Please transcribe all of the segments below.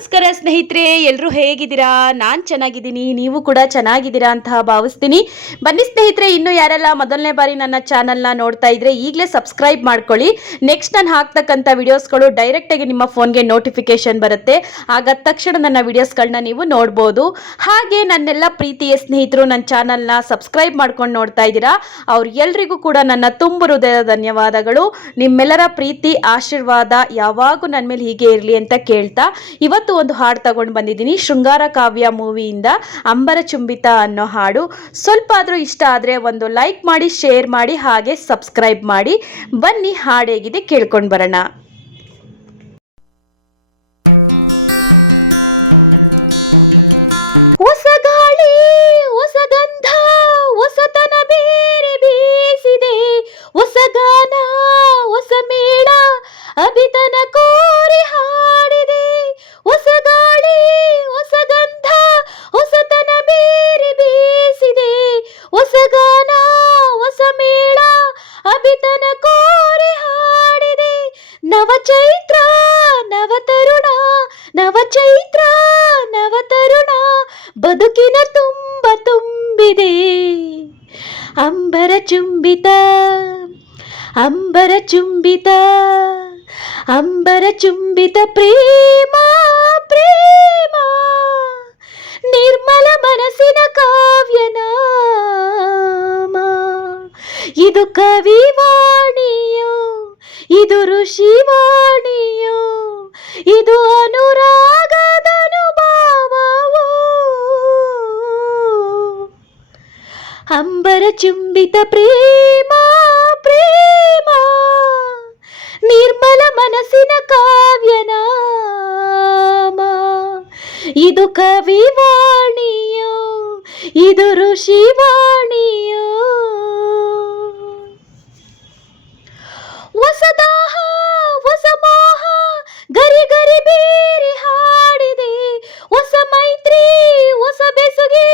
ನಮಸ್ಕಾರ ಸ್ನೇಹಿತರೆ, ಎಲ್ಲರೂ ಹೇಗಿದ್ದೀರಾ? ನಾನು ಚೆನ್ನಾಗಿದ್ದೀನಿ, ನೀವು ಕೂಡ ಚೆನ್ನಾಗಿದ್ದೀರಾ ಅಂತ ಭಾವಿಸ್ತೀನಿ. ಬನ್ನಿ ಸ್ನೇಹಿತರೆ, ಇನ್ನೂ ಯಾರೆಲ್ಲ ಮೊದಲನೇ ಬಾರಿ ನನ್ನ ಚಾನಲ್ನ ನೋಡ್ತಾ ಇದ್ರೆ ಈಗಲೇ ಸಬ್ಸ್ಕ್ರೈಬ್ ಮಾಡ್ಕೊಳ್ಳಿ. ನೆಕ್ಸ್ಟ್ ನಾನು ಹಾಕ್ತಕ್ಕಂಥ ವಿಡಿಯೋಸ್ಗಳು ಡೈರೆಕ್ಟಾಗಿ ನಿಮ್ಮ ಫೋನ್ಗೆ ನೋಟಿಫಿಕೇಶನ್ ಬರುತ್ತೆ. ಆಗ ತಕ್ಷಣ ನನ್ನ ವಿಡಿಯೋಸ್ಗಳನ್ನ ನೀವು ನೋಡ್ಬೋದು. ಹಾಗೆ ನನ್ನೆಲ್ಲ ಪ್ರೀತಿಯ ಸ್ನೇಹಿತರು ನನ್ನ ಚಾನಲ್ನ ಸಬ್ಸ್ಕ್ರೈಬ್ ಮಾಡ್ಕೊಂಡು ನೋಡ್ತಾ ಇದ್ದೀರಾ, ಅವ್ರು ಎಲ್ರಿಗೂ ಕೂಡ ನನ್ನ ತುಂಬ ಹೃದಯದ ಧನ್ಯವಾದಗಳು. ನಿಮ್ಮೆಲ್ಲರ ಪ್ರೀತಿ ಆಶೀರ್ವಾದ ಯಾವಾಗೂ ನನ್ನ ಮೇಲೆ ಹೀಗೆ ಇರಲಿ ಅಂತ ಕೇಳ್ತಾ ಇವತ್ತು ಒಂದು ಹಾಡು ತಗೊಂಡು ಬಂದಿದ್ದೀನಿ. ಶೃಂಗಾರ ಕಾವ್ಯ ಮೂವಿಯಿಂದ ಅಂಬರ ಚುಂಬಿತ ಅನ್ನೋ ಹಾಡು. ಸ್ವಲ್ಪ ಆದರೂ ಇಷ್ಟ ಆದರೆ ಒಂದು ಲೈಕ್ ಮಾಡಿ, ಶೇರ್ ಮಾಡಿ, ಹಾಗೆ ಸಬ್ಸ್ಕ್ರೈಬ್ ಮಾಡಿ. ಬನ್ನಿ ಹಾಡು ಹೇಗಿದೆ ಕೇಳ್ಕೊಂಡು ಬರೋಣ. ಹೊಸ ಗಾಳಿ, ಹೊಸ ಗಂಧ, ಹೊಸತನ ಬೇರೆ ಬೀಸಿದೆ. ಹೊಸ ಗಾನ, ಹೊಸ ಮೇಳ, ಅಭಿತನ ಕೋರಿ ಹಾಡಿದೆ. ಹೊಸ ಗಾಳಿ, ಹೊಸ ಗಂಧ, ಹೊಸತನ ಬೇರೆ ಬೀಸಿದೆ. ಹೊಸ ಗಾನ, ಹೊಸ ಮೇಳ, ಅಭಿತನ ಕೋರಿ ಹಾಡಿದೆ. ನವಚೈತ್ರ ನವತರುಣ, ನವಚೈತ್ರ ನವತರುಣ, ಬದುಕಿನ ತುಂಬ ತುಂಬಿದೆ. ಅಂಬರ ಚುಂಬಿತ, ಅಂಬರ ಚುಂಬಿತ, ಅಂಬರ ಚುಂಬಿತ ಪ್ರೇಮ ಪ್ರೇಮ, ನಿರ್ಮಲ ಮನಸ್ಸಿನ ಕಾವ್ಯನಾಮ. ಇದು ಕವಿವಾಣಿಯೋ, ಇದು ಋಷಿವಾಣಿಯೋ, ಇದು ಅನುರಾಗದ ಅನುಭವವೋ. ಅಂಬರ ಚುಂಬಿತ ಪ್ರೇಮ ಪ್ರೇಮ, ನಿರ್ಮಲ ಮನಸ್ಸಿನ ಕಾವ್ಯನಾಮ. ಇದು ಕವಿವಾಣಿಯೋ, ಇದು ಋಷಿವಾಣಿಯೋ. ಹೊಸ ದಾಹ, ಹೊಸ ಮೋಹ, ಗರಿ ಗರಿ ಬೇರೆ ಹಾಡಿದೆ. ಹೊಸ ಮೈತ್ರಿ, ಹೊಸ ಬೆಸುಗೆ,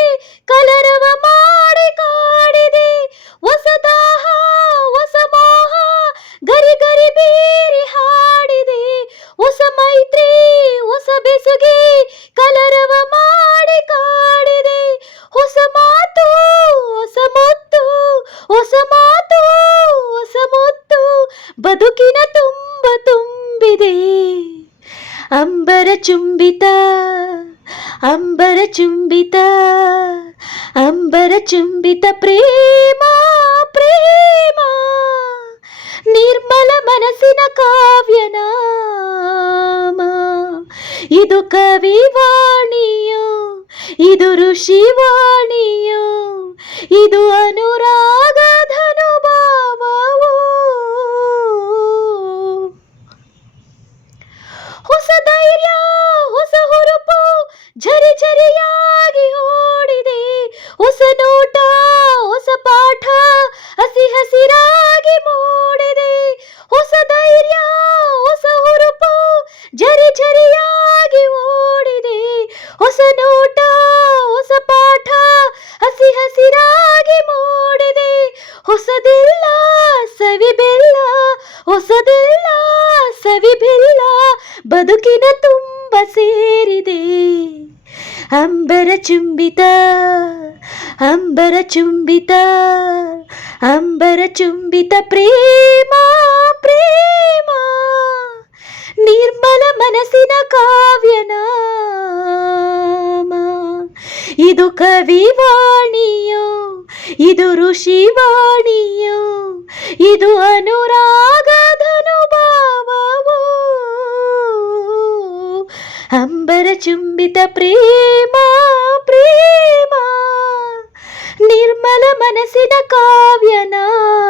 ಕಲರವ ಮಾಡಿ ಕಾಡಿದೆ. ಹೊಸ ದಾಹ, ಹೊಸ ಮೋಹ, ಗರಿ ಗರಿ ಬೇರೆ ಹಾಡಿದೆ. ಹೊಸ ಮೈತ್ರಿ, ಹೊಸ ಬೆಸುಗೆ, ಕಲರವ ಮಾಡಿ ಕಾಡಿದೆ. ಹೊಸ ಮಾತು, ಹೊಸ ಮುತ್ತು, ಹೊಸ ಮಾತು, ಹೊಸ ಮುತ್ತು, ಬದುಕಿನ ತುಂಬ ತುಂಬಿದೆ. ಅಂಬರ ಚುಂಬಿತ, ಅಂಬರ ಚುಂಬಿತ, ಅಂಬರ ಚುಂಬಿತ ಪ್ರೇಮ ಪ್ರೇಮ, ನಿರ್ಮಲ ಮನಸ್ಸಿನ ಕಾವ್ಯನಾಮ. ಇದು ಕವಿವಾಣಿಯೋ, ಇದು ಋಷಿವಾಣಿಯೋ, ಇದು ಅನುರಾಗದ ಅನುಭವವೋ. ಹೊಸ ಧೈರ್ಯ, ಹೊಸ ಹುರುಪು, ಝರಿ ಝರಿಯಾಗಿ ಓಡಿದೆ. ಹೊಸ ನೋಟ, ಹೊಸ ಪಾಠ, ಹಸಿ ಹಸಿರಾಗಿ ಮೂಡಿದೆ. ಹೊಸ ಧೈರ್ಯ, ಹೊಸ ಹುರುಪು, ಝರಿ ಝರಿಯಾಗಿ ಓಡಿದೆ. ಹೊಸ ನೋಟ, ಹೊಸ ಪಾಠ, ಹಸಿ ಹಸಿರಾಗಿ ಮೂಡಿದೆ. ಹೊಸದೆಲ್ಲ ಸವಿ ಬೆಲ್ಲ, ಹೊಸದೆಲ್ಲ ಸವಿ ಬೆಲ್ಲ, ಬದುಕಿನ ತುಂಬ ಸೇರಿದೆ. ಅಂಬರ ಚುಂಬಿತ, ಅಂಬರ ಚುಂಬಿತ, ಅಂಬರ ಚುಂಬಿತ ಪ್ರೇಮ ಪ್ರೇಮ, ನಿರ್ಮಲ ಮನಸ್ಸಿನ ಕಾವ್ಯನಾಮ. ಇದು ಕವಿವಾಣಿಯೋ, ಇದು ಋಷಿವಾಣಿಯೋ, ಇದು ಅನುರಾಗದ ಅನುಭವವೋ. ಅಂಬರ ಚುಂಬಿತ ಪ್ರೇಮ ಪ್ರೇಮ, ನಿರ್ಮಲ ಮನಸ್ಸಿನ ಕಾವ್ಯನಾಮ.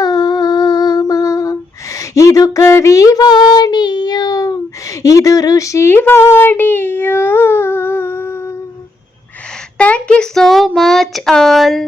ಇದು ಕವಿವಾಣಿಯೋ, ಇದು ಋಷಿವಾಣಿಯೋ. Thank you so much all.